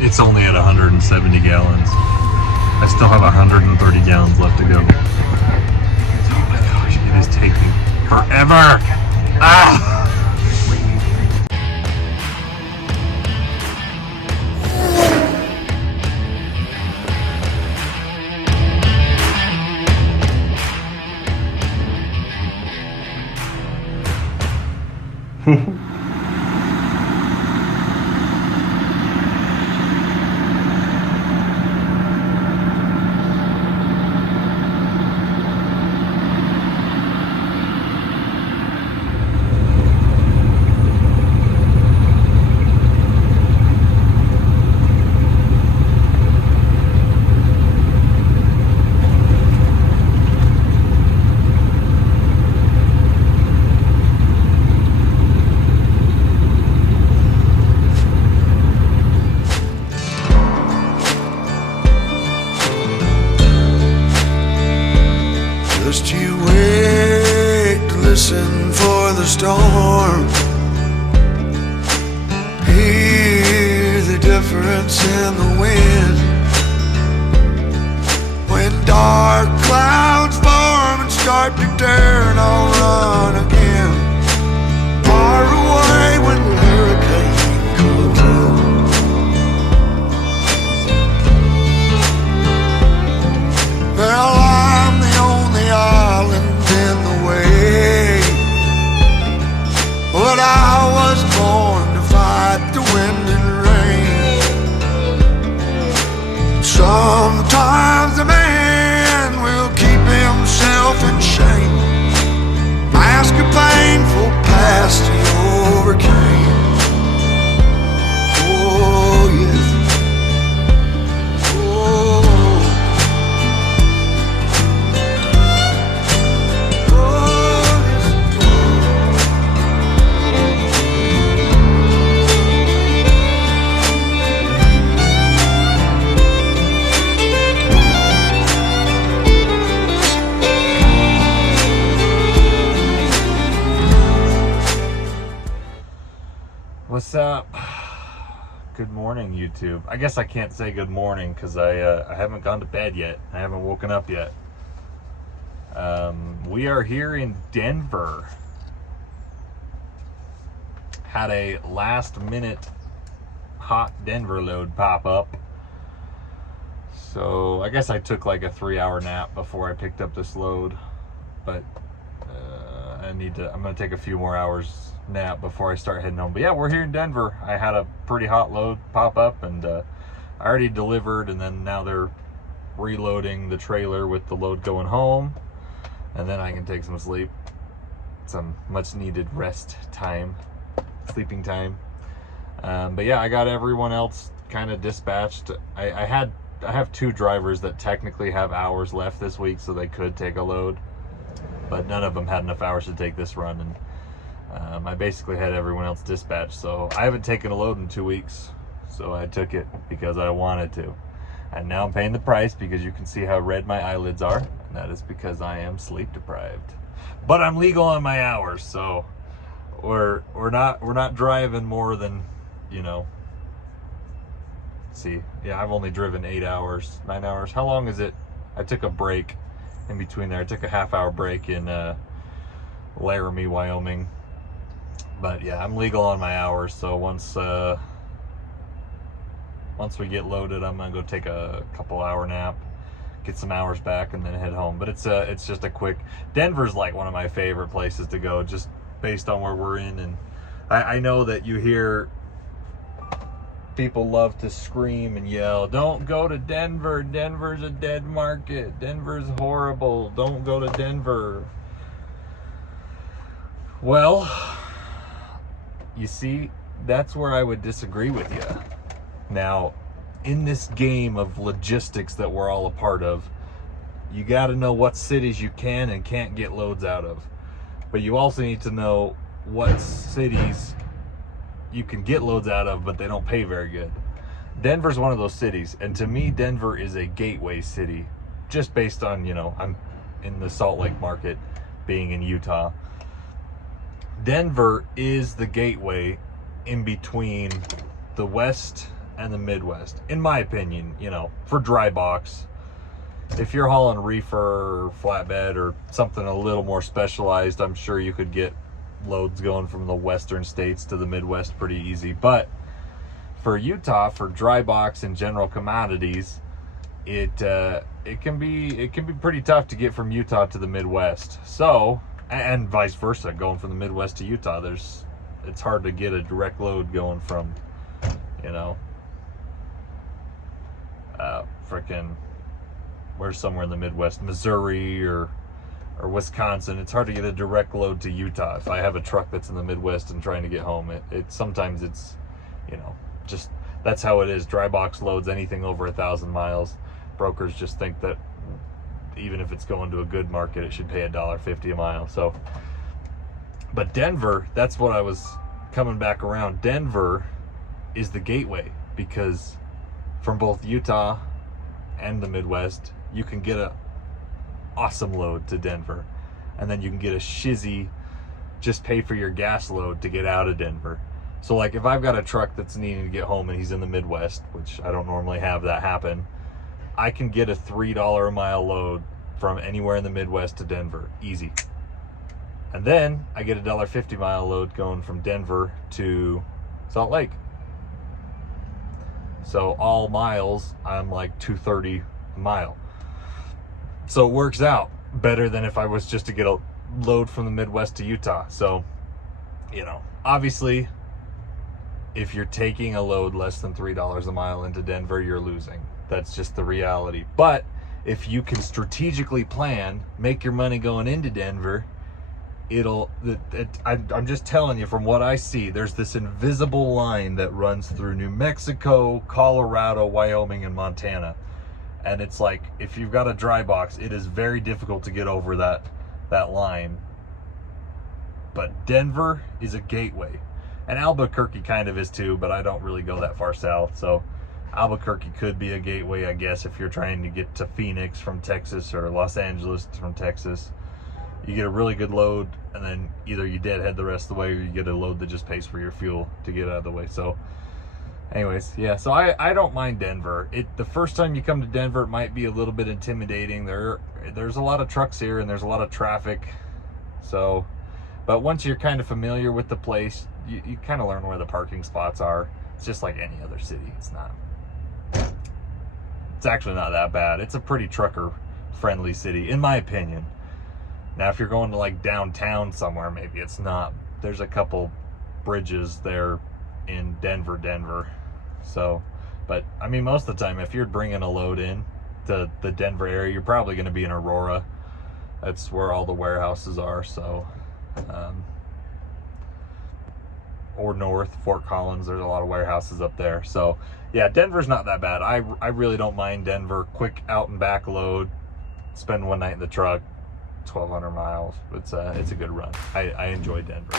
It's only at 170 gallons. I still have 130 gallons left to go. Oh my gosh, it is taking forever. Ah! Just you wait to listen for the storm. Hear the difference in the wind. When dark clouds form and start to turn, I'll run again. Far away when the hurricane comes in. Well, I'm the only island in the way, but I was born to fight the wind and rain. Sometimes a man will keep himself in shame, mask a painful past he overcame. Oh yes. What's up? Good morning, YouTube. I guess I can't say good morning because I haven't gone to bed yet. I haven't woken up yet. We are here in Denver. Had a last minute hot Denver load pop up. So I guess I took like a 3-hour nap before I picked up this load. But I'm gonna take a few more hours nap before I start heading home. But yeah, we're here in Denver. I had a pretty hot load pop up, and I already delivered, and then now they're reloading the trailer with the load going home, and then I can take some sleep, some much needed rest time, sleeping time. But yeah, I got everyone else kind of dispatched. I have 2 drivers that technically have hours left this week, so they could take a load, but none of them had enough hours to take this run, and I basically had everyone else dispatched. So I haven't taken a load in 2 weeks, so I took it because I wanted to, and now I'm paying the price because you can see how red my eyelids are, and that is because I am sleep deprived. But I'm legal on my hours, so we're not driving more than, you know, see, yeah, I've only driven 8 hours, 9 hours. How long is it? I took a break in between there. I took a half-hour break in Laramie, Wyoming. But yeah, I'm legal on my hours, so once we get loaded, I'm gonna go take a couple-hour nap, get some hours back, and then head home. But it's just a quick. Denver's like one of my favorite places to go, just based on where we're in, and I know that you hear people love to scream and yell, "Don't go to Denver. Denver's a dead market. Denver's horrible. Don't go to Denver." Well, you see, that's where I would disagree with you. Now, in this game of logistics that we're all a part of, you got to know what cities you can and can't get loads out of. But you also need to know what cities you can get loads out of, but they don't pay very good. Denver's one of those cities, and to me, Denver is a gateway city, just based on, you know, I'm in the Salt Lake market, being in Utah. Denver is the gateway in between the West and the Midwest, in my opinion, you know, for dry box. If you're hauling reefer or flatbed or something a little more specialized, I'm sure you could get loads going from the western states to the Midwest pretty easy. But for Utah, for dry box and general commodities, it can be pretty tough to get from Utah to the Midwest. So, and vice versa, going from the Midwest to Utah, it's hard to get a direct load going from, you know, frickin', where's somewhere in the Midwest, Missouri or Wisconsin. It's hard to get a direct load to Utah. If I have a truck that's in the Midwest and trying to get home, sometimes it's, you know, just, that's how it is. Dry box loads, anything over 1,000 miles, brokers just think that even if it's going to a good market, it should pay $1.50 a mile. So, but Denver, that's what I was coming back around. Denver is the gateway, because from both Utah and the Midwest, you can get a awesome load to Denver, and then you can get a shizzy, just pay for your gas load to get out of Denver. So like if I've got a truck that's needing to get home and he's in the Midwest, which I don't normally have that happen, I can get a $3 a mile load from anywhere in the Midwest to Denver, easy. And then I get a $1.50 mile load going from Denver to Salt Lake. So all miles, I'm like $2.30 a mile. So it works out better than if I was just to get a load from the Midwest to Utah. So, you know, obviously, if you're taking a load less than $3 a mile into Denver, you're losing. That's just the reality. But if you can strategically plan, make your money going into Denver, I'm just telling you from what I see, there's this invisible line that runs through New Mexico, Colorado, Wyoming, and Montana. And it's like, if you've got a dry box, it is very difficult to get over that line. But Denver is a gateway. And Albuquerque kind of is too, but I don't really go that far south. So Albuquerque could be a gateway, I guess, if you're trying to get to Phoenix from Texas or Los Angeles from Texas. You get a really good load, and then either you deadhead the rest of the way, or you get a load that just pays for your fuel to get out of the way. So anyways, yeah, so I don't mind Denver. The first time you come to Denver, it might be a little bit intimidating. There's a lot of trucks here, and there's a lot of traffic. So, but once you're kind of familiar with the place, you kind of learn where the parking spots are. It's just like any other city. It's actually not that bad. It's a pretty trucker-friendly city, in my opinion. Now, if you're going to like downtown somewhere, maybe it's not. There's a couple bridges there in Denver. So, but I mean, most of the time, if you're bringing a load in to the Denver area, you're probably going to be in Aurora. That's where all the warehouses are. So, or north, Fort Collins, there's a lot of warehouses up there. So yeah, Denver's not that bad. I really don't mind Denver. Quick out and back load, spend one night in the truck, 1,200 miles. It's a good run. I enjoy Denver.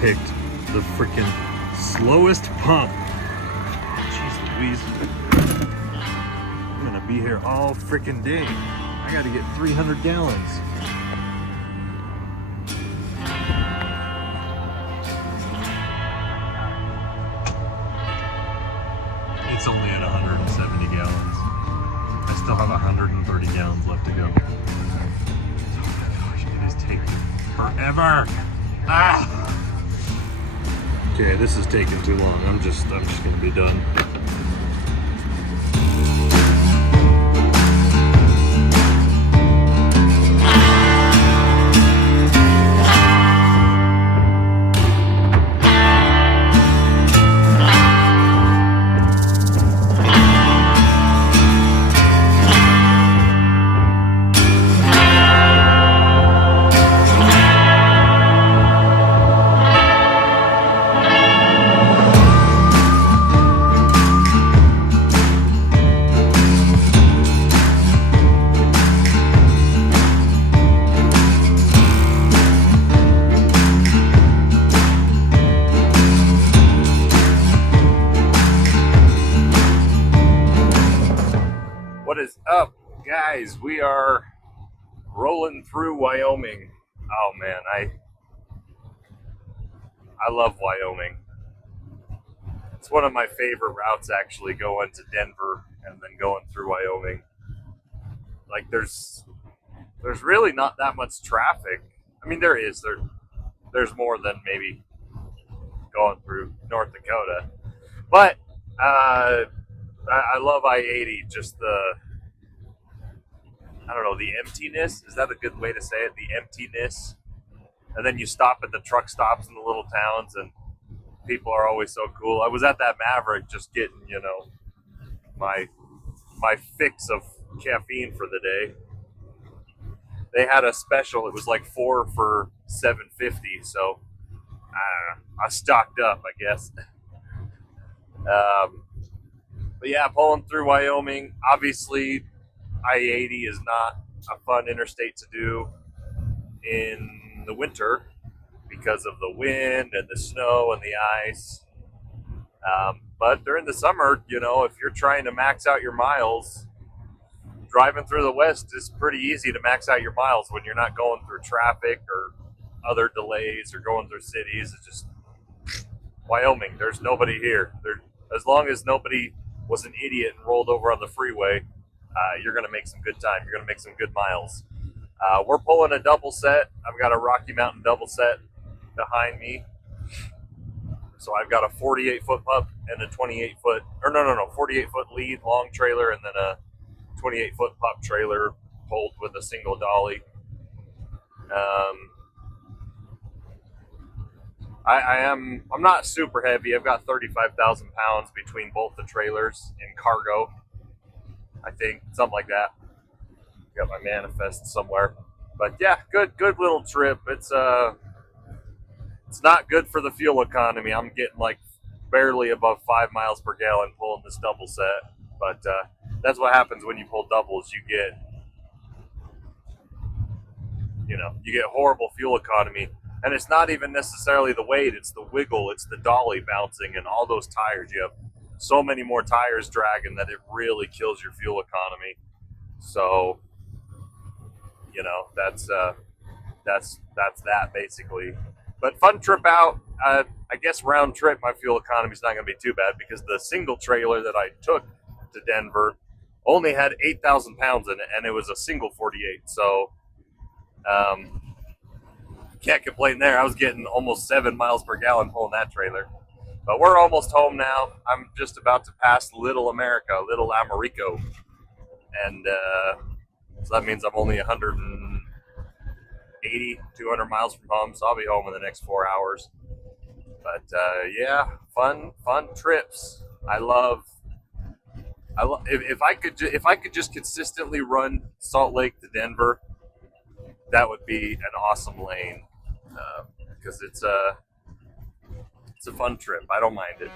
Picked the freaking slowest pump. Jeez Louise. I'm gonna be here all freaking day. I gotta get 300 gallons. It's only at 170 gallons. I still have 130 gallons left to go. Oh my gosh, it is taking forever. Ah! Okay, this is taking too long. I'm just gonna be done. What is up, guys? We are rolling through Wyoming. Oh man, I love Wyoming. It's one of my favorite routes, actually, going to Denver and then going through Wyoming. Like there's really not that much traffic. I mean, there's more than maybe going through North Dakota, but I love I-80, just I don't know, the emptiness. Is that a good way to say it? The emptiness. And then you stop at the truck stops in the little towns, and people are always so cool. I was at that Maverick just getting, my fix of caffeine for the day. They had a special. It was like 4 for $7.50, so I stocked up, I guess. But yeah, pulling through Wyoming. Obviously, I-80 is not a fun interstate to do in the winter because of the wind and the snow and the ice. But during the summer, if you're trying to max out your miles, driving through the West is pretty easy to max out your miles when you're not going through traffic or other delays or going through cities. It's just Wyoming. There's nobody here. As long as nobody was an idiot and rolled over on the freeway, you're going to make some good time. You're going to make some good miles. We're pulling a double set. I've got a Rocky Mountain double set behind me. So I've got a 48-foot pup and a 48-foot, 48-foot lead long trailer, and then a 28-foot pup trailer pulled with a single dolly. I'm not super heavy. I've got 35,000 pounds between both the trailers in cargo. I think something like that. Got my manifest somewhere, but yeah, good little trip. It's not good for the fuel economy. I'm getting like barely above 5 miles per gallon pulling this double set, but that's what happens when you pull doubles. You get horrible fuel economy. And it's not even necessarily the weight, it's the wiggle, it's the dolly bouncing, and all those tires. You have so many more tires dragging that it really kills your fuel economy. So, that's that basically. But fun trip out. I guess round trip, my fuel economy is not going to be too bad because the single trailer that I took to Denver only had 8,000 pounds in it, and it was a single 48. So, can't complain there. I was getting almost 7 miles per gallon pulling that trailer. But we're almost home now. I'm just about to pass Little America, Little Americo. And so that means I'm only 180, 200 miles from home. So I'll be home in the next 4 hours. But yeah, fun trips. I love if I could just consistently run Salt Lake to Denver, that would be an awesome lane. Because it's a fun trip. I don't mind it.